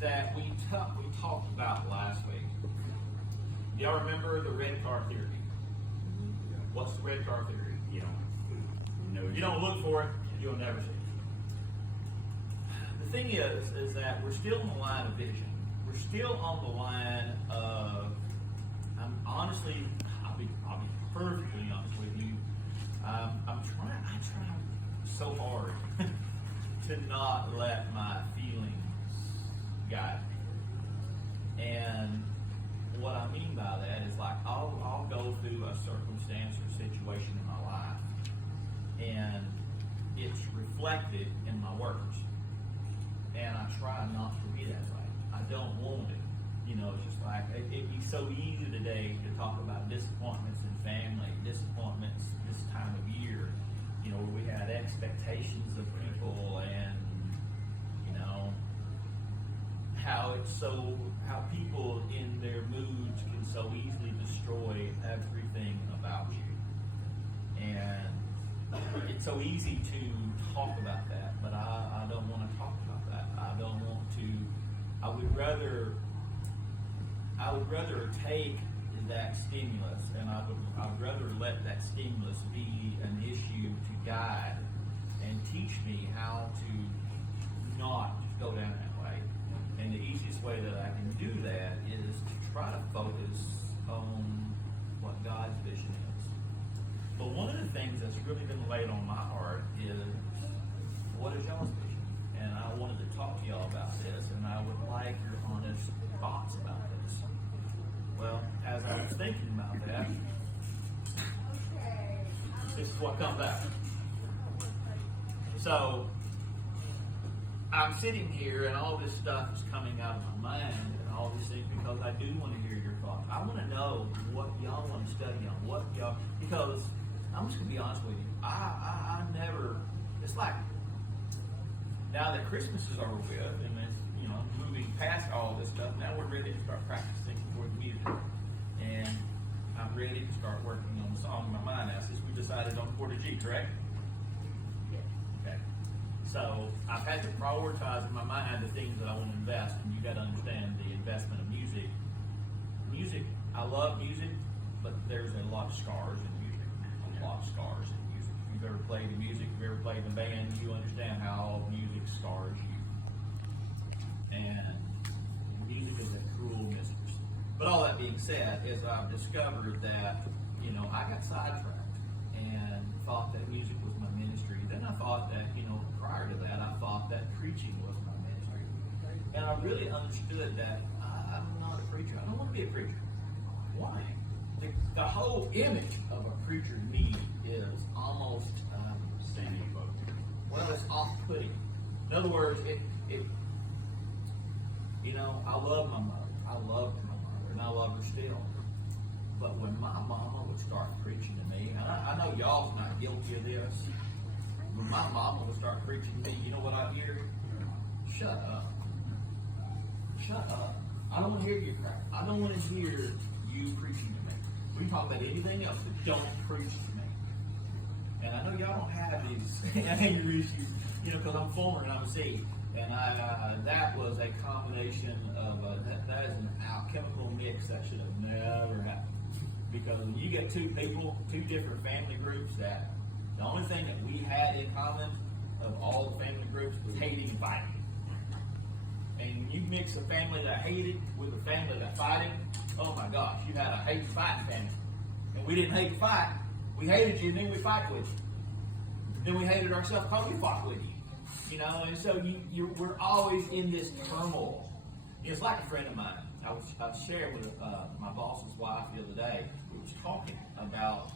that we talked about last week. Y'all remember the red car theory? What's the red car theory? You don't look for it, you'll never see it. The thing is that we're still on the line of vision. We're still on the line of, I'll be perfectly honest with you. I try so hard to not let my feelings guide me. And what I mean by that is, like, I'll go through a circumstance or situation in my life, and it's reflected in my words. And I try not to be that way. I don't want it. It's just like, it'd be so easy today to talk about disappointments in family, disappointments this time of year, where we had expectations of people, and, how people in their moods can so easily destroy everything about you. And it's so easy to talk about that, but I don't want to talk about that. I would rather take that stimulus, and I'd rather let that stimulus be an issue to guide and teach me how to not go down that way. And the easiest way that I can do that is to try to focus on what God's vision is. But one of the things that's really been laid on my heart is, what is y'all's vision? And I wanted to talk to y'all about this, and I would like your honest thoughts about this. Well, as I was thinking about that, this is what comes out. So, I'm sitting here, and all this stuff is coming out of my mind, and all these things, because I do want to hear your thoughts. I want to know what y'all want to study on, because I'm just going to be honest with you. I never, it's like, now that Christmas is over with, and it's, moving past all this stuff, now we're ready to start practicing for the music. And I'm ready to start working on the song in my mind now, since we decided on chord G, correct? Okay. So I've had to prioritize in my mind the things that I want to invest, and you got to understand the investment of music. Music, I love music, but there's a lot of scars in music. A lot of scars in music. If you've ever played the music, if you've ever played in a band, you understand how music scars you. And music is a cruel mistress. But all that being said, is I've discovered that, I got sidetracked and thought that music was my ministry. Then I thought that, prior to that, I thought that preaching was my ministry. And I really understood that I'm not a preacher. I don't want to be a preacher. Why? The whole image of a preacher to me is almost it's off-putting. In other words, I love my mother. I loved my mother, and I love her still. But when my mama would start preaching to me, and I know y'all's not guilty of this, when my mama would start preaching to me, you know what I'd hear? Shut up. Shut up. I don't want to hear you cry. I don't want to hear you preaching to me. We can talk about anything else, but don't preach to me. And I know y'all don't have these anger issues, because I'm former and I'm a seed. And that was a combination of, that is an alchemical mix that should have never happened. Because when you get two people, two different family groups, that the only thing that we had in common of all the family groups was hating and fighting. And when you mix a family that hated with a family that fighting, oh my gosh, you had a hate and fight family. And we didn't hate and fight. We hated you, and then we fight with you. Then we hated ourselves because we fought with you. And so we're always in this turmoil. It's like a friend of mine. I was sharing with my boss's wife the other day. We was talking about,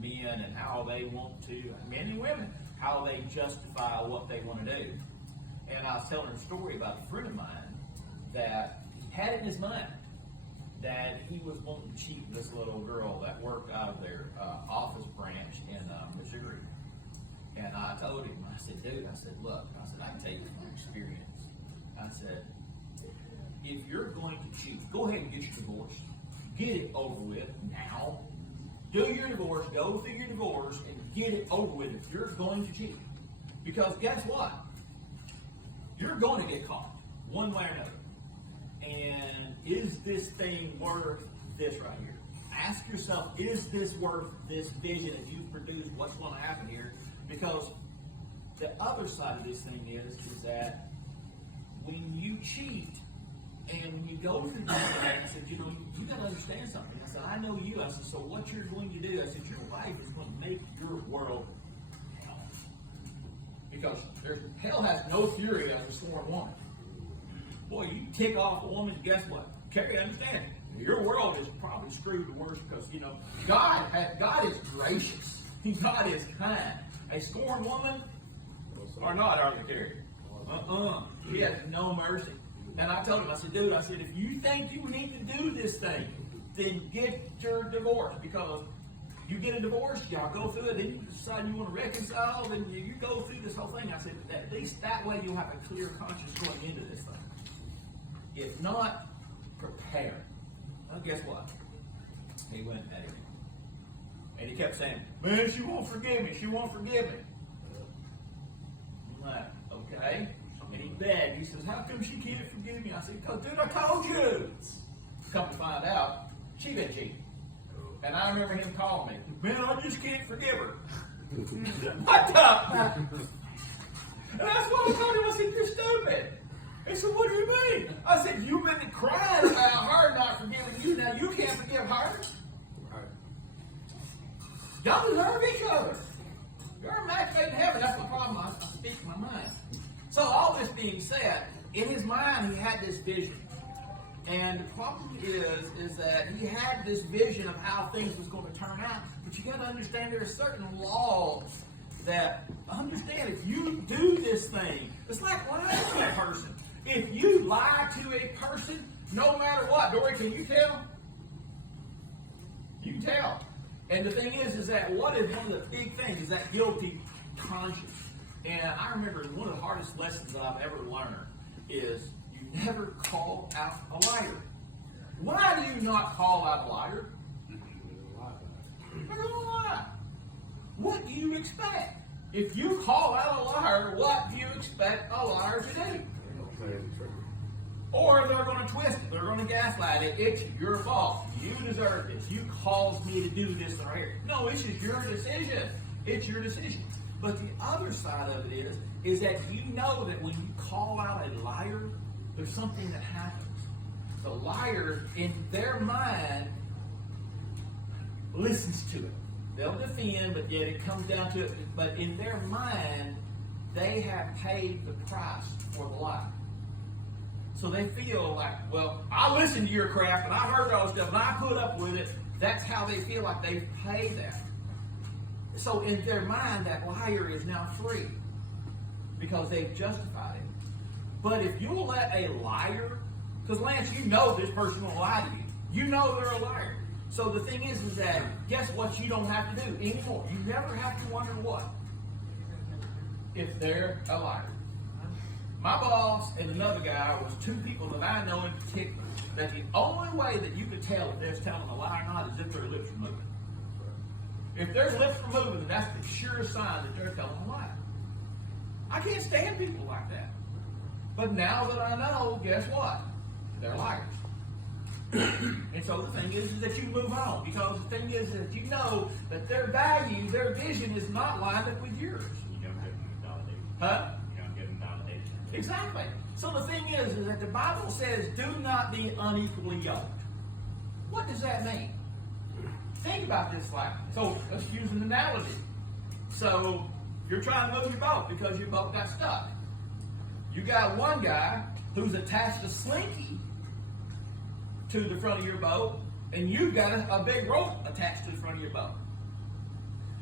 men and how they want to, men and women, how they justify what they want to do. And I was telling her a story about a friend of mine that had it in his mind that he was wanting to cheat this little girl that worked out of their office branch in Missouri. And I told him, I said, dude, look, I can tell you from experience. I said, if you're going to cheat, go ahead and get your divorce. Get it over with now. Do your divorce, go through your divorce, and get it over with if you're going to cheat. Because guess what? You're going to get caught. one way or another. And is this thing worth this right here? Ask yourself, is this worth this vision that you've produced? What's going to happen here? Because the other side of this thing is that when you cheat and when you go through that, I said, you got to understand something. I said, I know you. I said, so what you're going to do, I said, your wife is going to make your world hell. Because hell has no fury as a sworn woman. Boy, you tick off a woman, guess what? Carrie, understand, your world is probably screwed the worst because, God is gracious. God is kind. A scorned woman or not, are they, Carrie? He has no mercy. And I told him, I said, dude, if you think you need to do this thing, then get your divorce. Because you get a divorce, y'all go through it, then you decide you want to reconcile, then you go through this whole thing. I said, at least that way you'll have a clear conscience going into this thing. If not, prepare. Well, guess what? He went at him. And he kept saying, man, she won't forgive me. She won't forgive me. I'm like, okay. And he begged. He says, how come she can't forgive me? I said, because, dude, I told you. Come to find out, she been cheating. And I remember him calling me, man, I just can't forgive her. What the? And that's what I told him. I said, you're stupid. He said, what do you mean? I said, you've been crying about her not forgiving you. Now you can't forgive her. Y'all deserve each other. You're a match made in heaven. That's the problem. I speak my mind. So all this being said, in his mind he had this vision. And the problem is that he had this vision of how things was going to turn out. But you got to understand there are certain laws that, understand, if you do this thing, it's like lying to a person. If you lie to a person, no matter what, Dory, can you tell? You can tell. And the thing is that what is one of the big things is that guilty conscience. And I remember one of the hardest lessons that I've ever learned is you never call out a liar. Why do you not call out a liar? They're going to lie. What do you expect? If you call out a liar, what do you expect a liar to do? Or they're going to twist it. They're going to gaslight it. It's your fault. You deserve this. You caused me to do this right here. No, it's just your decision. It's your decision. But the other side of it is that you know that when you call out a liar, there's something that happens. The liar, in their mind, listens to it. They'll defend, but yet it comes down to it. But in their mind, they have paid the price for the lie. So they feel like, well, I listened to your crap, and I heard all this stuff, and I put up with it. That's how they feel like they've paid that. So in their mind, that liar is now free because they've justified it. But if you'll let a liar, because Lance, you know this person will lie to you. You know they're a liar. So the thing is that guess what you don't have to do anymore? You never have to wonder what? If they're a liar. My boss and another guy was two people that I know in particular that the only way that you could tell if they're telling a lie or not is if their lips are moving. If their lips are moving, that's the surest sign that they're telling a lie. I can't stand people like that. But now that I know, guess what? They're liars. And so the thing is that you move on, because the thing is that you know that their value, their vision is not lined up with yours. You don't get them validated. Huh? You don't get them validated. Exactly. So the thing is that the Bible says, do not be unequally yoked. What does that mean? Think about this like, so let's use an analogy. So you're trying to move your boat because your boat got stuck. You got one guy who's attached a slinky to the front of your boat, and you've got a big rope attached to the front of your boat.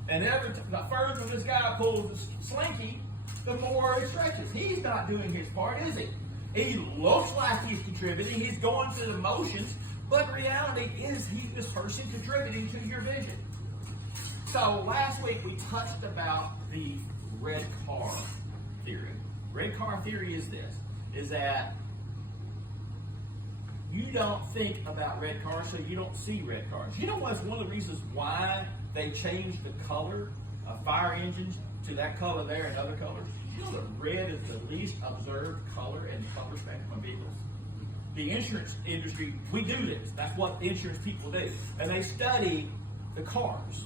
And the further this guy pulls the slinky, the more it stretches. He's not doing his part, is he? He looks like he's contributing. He's going through the motions, but reality is he's this person contributing to your vision. So last week we touched about the red car theory. Red car theory is this, is that you don't think about red cars, so you don't see red cars. You know what's one of the reasons why they changed the color of fire engines to that color there and other colors? You know that red is the least observed color in the color spectrum of vehicles? The insurance industry, we do this. That's what the insurance people do. And they study the cars.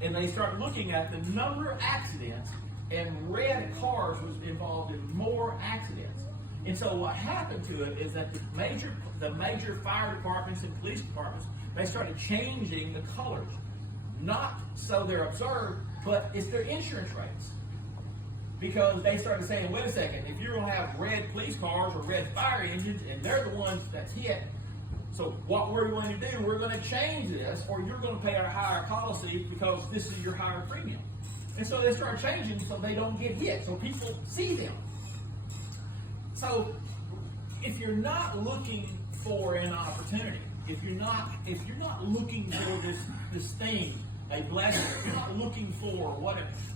And they start looking at the number of accidents, and red cars was involved in more accidents. And so what happened to it is that the major fire departments and police departments, they started changing the colors. Not so they're observed, but it's their insurance rates. Because they started saying, wait a second, if you're going to have red police cars or red fire engines, and they're the ones that's hit, so what we're going to do, we're going to change this, or you're going to pay our higher policy because this is your higher premium. And so they start changing so they don't get hit, so people see them. So if you're not looking for an opportunity, if you're not looking for this thing, a blessing, if you're not looking for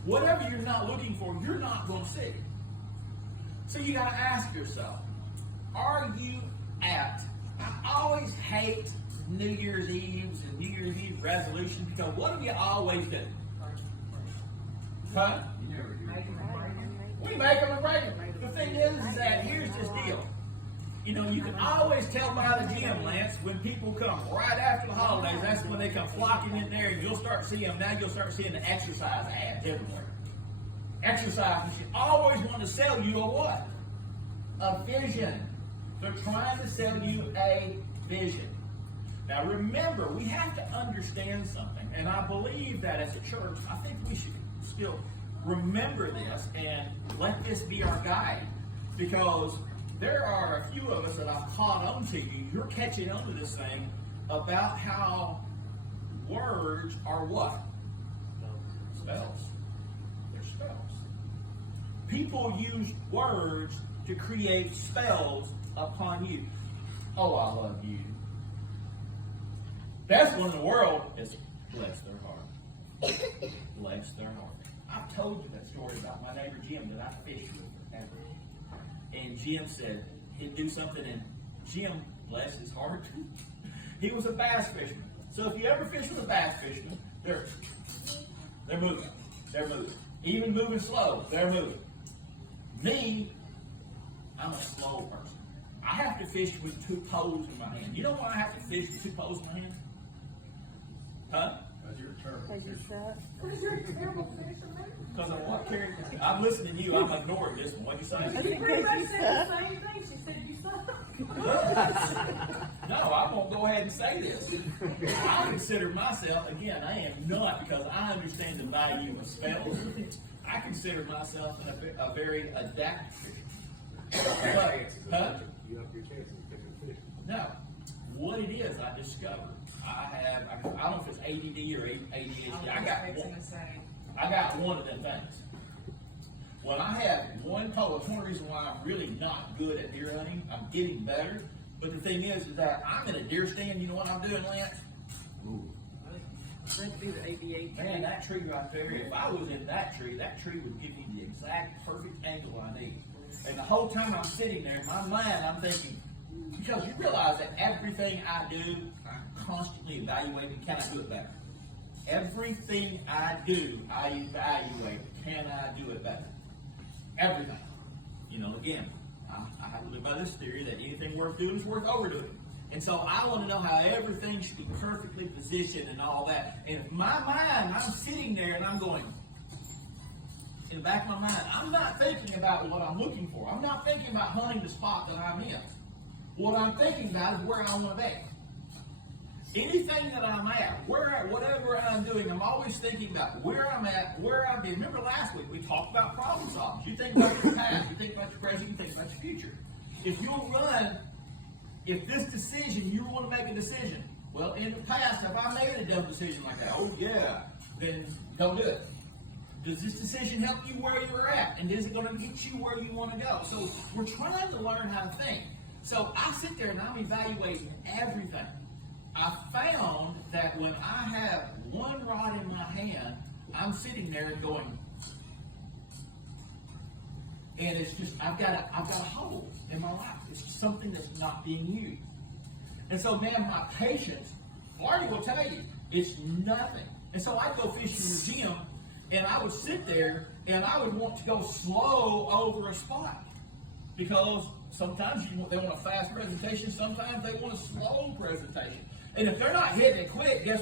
whatever you're not looking for, you're not going to see. So you got to ask yourself, are you at? I always hate New Year's Eves and New Year's Eve resolutions because what do you always do? Huh? We make them and break them. The thing is that here's this deal. You know, you can always tell by the gym, Lance, when people come right after the holidays, that's when they come flocking in there, and you'll start seeing them. Now you'll start seeing the exercise ads everywhere. Exercise machine. Always want to sell you a what? A vision. They're trying to sell you a vision. Now remember, we have to understand something, and I believe that as a church, I think we should still remember this and let this be our guide, because there are a few of us that I've caught on to you. You're catching on to this thing about how words are what? Spells. They're spells. People use words to create spells upon you. Oh, I love you. Best one in the world is bless their heart. Bless their heart. I've told you that story about my neighbor Jim that I fished with forever. And Jim said he'd do something, and Jim, bless his heart, he was a bass fisherman. So if you ever fish with a bass fisherman, they're moving. They're moving. Even moving slow, they're moving. Me, I'm a slow person. I have to fish with two poles in my hand. You know why I have to fish with two poles in my hand? Huh? Because you're terrible. Because you suck. Because you're a terrible fisherman. Because I want carrying. I'm listening to you. I'm ignoring this one. What'd you say? She pretty much said the same thing. She said you suck. No, I'm going to go ahead and say this. I consider myself, again, I am not, because I understand the value of spells. I consider myself a very adaptive fisherman. Huh? You have your chances of catching fish. No. What it is, I discovered. I don't know if it's ADD or ADHD. I got one of them things. When I have one pole, it's one reason why I'm really not good at deer hunting. I'm getting better. But the thing is that I'm in a deer stand. You know what I'm doing, Lance? Ooh. Let's do the ADHD. Man, that tree right there, if I was in that tree would give me the exact perfect angle I need. And the whole time I'm sitting there, in my mind, I'm thinking, because you realize that everything I do, I'm constantly evaluating, can I do it better? Everything I do, I evaluate, can I do it better? Everything. You know, again, I live by this theory that anything worth doing is worth overdoing. And so I want to know how everything should be perfectly positioned and all that. And in my mind, I'm sitting there and I'm going, in the back of my mind, I'm not thinking about what I'm looking for. I'm not thinking about hunting the spot that I'm in. What I'm thinking about is where I want to be. Anything that I'm at, whatever I'm doing, I'm always thinking about where I'm at, where I've been. Remember last week we talked about problem solving. You think about your past, you think about your present, you think about your future. If this decision, you want to make a decision, well, in the past, have I made a dumb decision like that? Oh, yeah. Then don't do it. Does this decision help you where you're at? And is it going to get you where you want to go? So we're trying to learn how to think. So I sit there and I'm evaluating everything. I found that when I have one rod in my hand, I'm sitting there and going, and it's just, I've got a hole in my life. It's something that's not being used. And so, man, my patience, Marty will tell you, it's nothing. And so I'd go fishing with Jim, and I would sit there, and I would want to go slow over a spot. Because sometimes they want a fast presentation, sometimes they want a slow presentation. And if they're not hitting it quick, guess